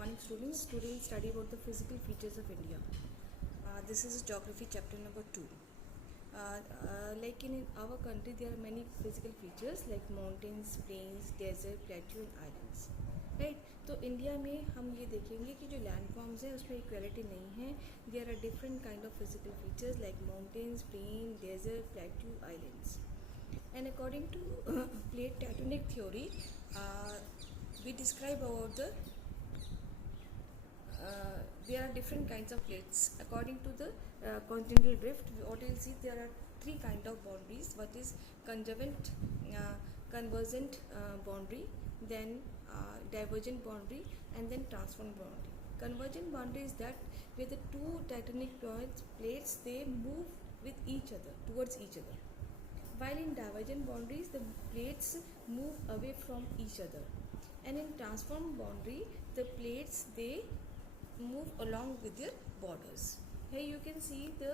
morning students. Today we'll study about the physical features of India. This is geography chapter number 2. Like in our country there are many physical features like mountains, plains, desert, plateau and islands. Right तो India में हम ये देखेंगे कि जो land forms हैं उसमें equality नहीं है. There are different kind of physical features like mountains, plain, desert, plateau, islands. And according to plate tectonic theory, we describe about there are different kinds of plates. According to the continental drift, what you'll see there are three kind of boundaries. What is convergent boundary, then divergent boundary, and then transform boundary. Convergent boundary is that where the two tectonic plates they move with each other towards each other. While in divergent boundaries, the plates move away from each other, and in transform boundary, the plates they move along with their borders. Here you can see the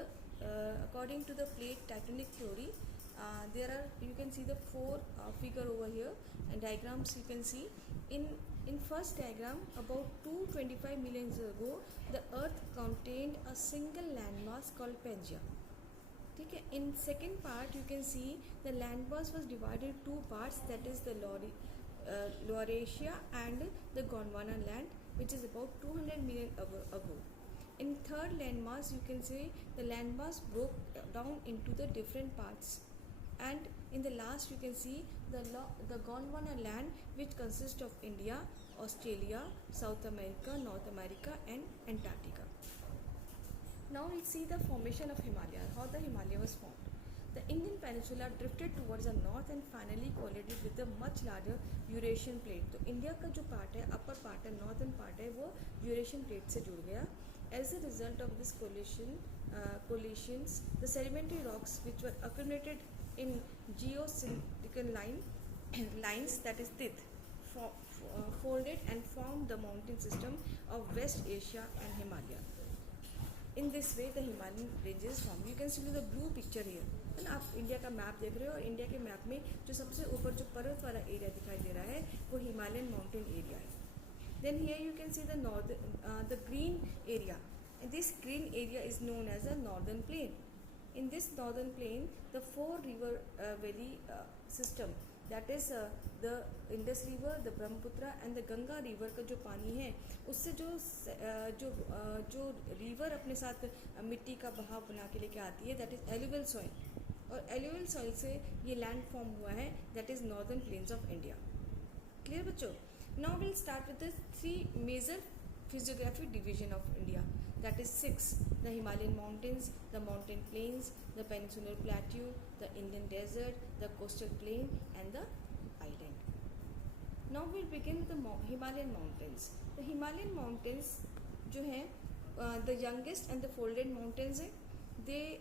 according to the plate tectonic theory, there are you can see the four figure over here and diagrams. You can see in first diagram about 225 million years ago, the Earth contained a single landmass called Pangaea. ठीक है. In second part you can see the landmass was divided two parts, that is the Laurasia and the Gondwana land, which is about 200 million ago. In third landmass you can see the landmass broke down into the different parts, and in the last you can see the Gondwana land, which consists of India, Australia, South America, North America and Antarctica. Now we'll see the formation of Himalaya, how the Himalaya was formed. The Indian peninsula drifted towards the north and finally collided with the much larger Eurasian plate. तो India का जो part है, upper part है, northern part है, वो Eurasian plate से जुड़ गया. As a result of this collisions, the sedimentary rocks which were accumulated in geosynchronous lines, that is TITH, folded and formed the mountain system of West Asia and Himalaya. In this way the Himalayan ranges form. You can see the blue picture here. है ना, आप India का map देख रहे हो और India के map में जो सबसे ऊपर जो पर्वत वाला एरिया दिखाई दे रहा है वो हिमालयन माउंटेन एरिया है. Then here you can see the green area. And this green area is known as a northern plain. In this northern plain, the four river valley system, that is the Indus river, the Brahmaputra and the Ganga river का जो पानी है उससे जो river अपने साथ मिट्टी का बहाव बना के लेके आती है, that is alluvial soil. और alluvial soil से ये लैंड फॉर्म हुआ है, that is northern plains of India. Clear बच्चों? Now we'll start with the three major physiographic division of India, that is 6: the Himalayan mountains, the mountain plains, the peninsular plateau, the Indian desert, the coastal plain and the island. Now we'll begin with the Himalayan mountains. The Himalayan mountains जो हैं the youngest and the folded mountains हैं, they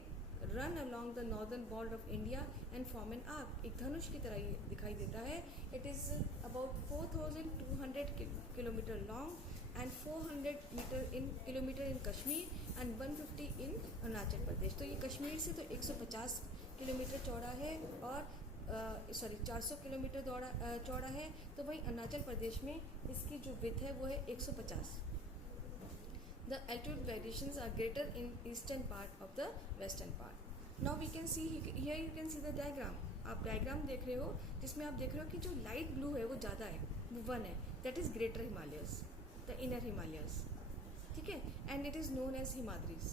run along the northern border of India and form an arc. एक धनुष की तरह ये दिखाई देता है. It is about 4,200 kilometer long and 400 kilometer in Kashmir and 150 in Arunachal Pradesh. तो ये कश्मीर से तो 150 किलोमीटर चौड़ा है और 400 किलोमीटर चौड़ा है. तो वहीं अरुणाचल प्रदेश में इसकी जो विड्थ है वो है 150. The altitude variations are greater in eastern part of the western part. Now we can see here you can see the diagram. आप डायग्राम देख रहे हो जिसमें आप देख रहे हो कि जो लाइट ब्लू है वो ज़्यादा है, वो 1 है, that is greater Himalayas, the inner Himalayas. ठीक है. And it is known as हिमाद्रीज.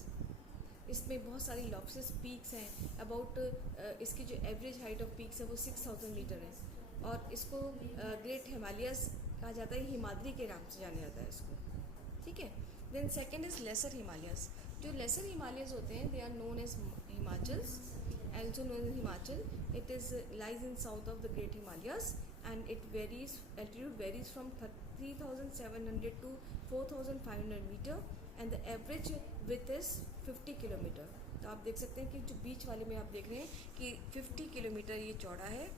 इसमें बहुत सारी लॉफ्टेस्ट पीक्स हैं. अबाउट इसकी जो एवरेज हाइट ऑफ पीक्स है वो 6,000 मीटर है और इसको ग्रेट हिमालयस कहा जाता है, हिमाद्री के नाम से जाना जाता है इसको. ठीक है. Then second is lesser Himalayas. जो लेसर हिमालयस होते हैं they are known as Himachals, also known as Himachal. It is lies in south of the Great Himalayas and it varies, altitude varies from 3,700 to 4,500 meter and the average width is 50 kilometer. तो आप देख सकते हैं कि जो बीच वाले में आप देख रहे हैं कि 50 किलोमीटर ये चौड़ा है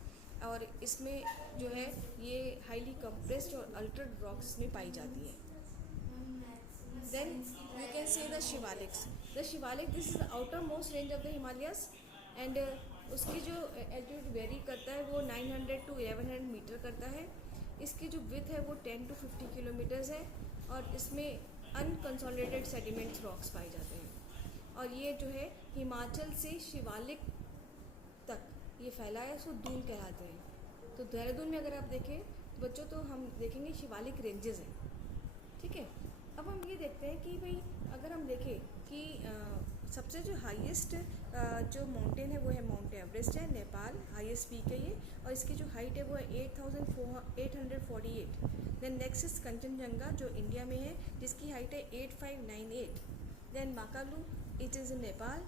और इसमें जो है ये हाईली कंप्रेस्ड और अल्टर्ड रॉक्स में पाई जाती है. Then you can see the Shivaliks. The Shivalik, this is the outermost range of the Himalayas and उसकी जो एल्टीट्यूड वेरी करता है वो 900 to 1100 मीटर करता है. इसकी जो विथ है वो 10 to 50 किलोमीटर्स है. और इसमें अनकंसोलिडेटेड सेडिमेंट्स रॉक्स पाए जाते हैं। और ये जो है हिमाचल से शिवालिक तक ये फैला है, उसको दून कहलाते हैं। तो देहरादून में अगर आप देखें तो बच्चों, तो हम देखेंगे शिवालिक रेंजेस हैं, ठीक है। अब हम ये देखते हैं कि भाई अगर हम देखें कि सबसे जो हाईएस्ट जो माउंटेन है वो है माउंट एवरेस्ट है, नेपाल हाईएस्ट पीक है ये, और इसकी जो हाइट है वो है 8,848। देन नेक्स्ट इज कंचनजंगा जो इंडिया में है, जिसकी हाइट है 8,598। Then Makalu it is in Nepal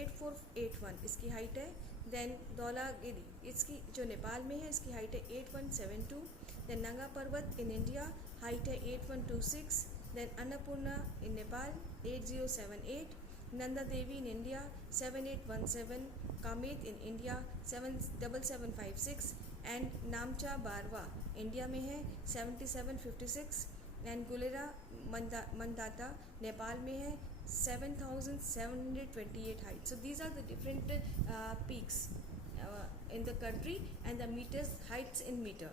8,481 इसकी हाइट है। देन धौलागिरी इसकी जो नेपाल में है, इसकी हाइट है 8,172। देन नंगा पर्वत इन इंडिया हाइट है 8,126। Then Annapurna in Nepal 8,078। Nanda Devi in India 7,817। Kamet in India 7,756 and Namcha Barwa India में है 7,756। एंड गुलेरा मंदाता नेपाल में है 7,728 height. So these are the different peaks in the country and the meters heights in meter.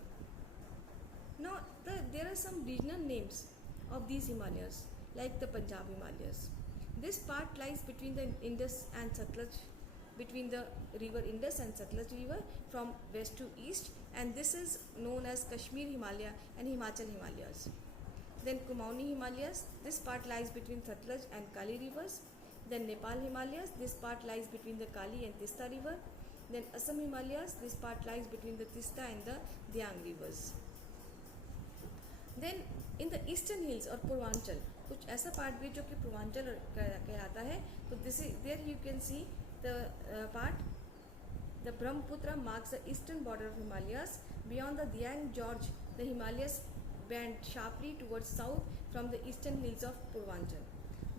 Now there are some regional names of these Himalayas, like the Punjab Himalayas. This part lies between the Indus and Satluj, between the river Indus and Satluj river from west to east, and this is known as Kashmir Himalaya and Himachal Himalayas. Then Kumaoni Himalayas, this part lies between Satluj and Kali rivers. Then Nepal Himalayas, this part lies between the Kali and Tista river. Then Assam Himalayas, this part lies between the Tista and the Diang rivers. Then in the eastern hills or Purvanchal, कुछ ऐसा part भी जो कि पूर्वांचल कहलाता है, तो this is there you can see the part the Brahmaputra marks the eastern border of Himalayas. Beyond the Diang Gorge, the Himalayas bend sharply towards south from the eastern hills of Purvanchal.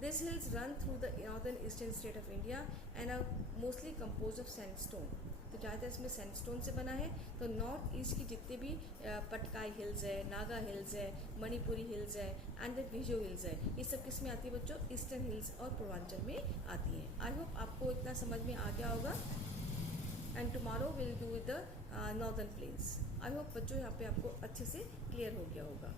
These hills run through the northern eastern state of India and are mostly composed of sandstone. तो ज़्यादातर इसमें sandstone से बना है। तो north east की जितने भी पटकाई हिल्स है, नागा हिल्स है, मणिपुरी हिल्स है एंड द विजो हिल्स है, ये सब किस में आती है बच्चों? ईस्टर्न हिल्स और पूर्वांचल में आती हैं। आई होप आपको इतना समझ में आ गया होगा। And tomorrow will do with the northern plains. I hope बच्चों यहाँ पे आपको अच्छे से क्लियर हो गया होगा।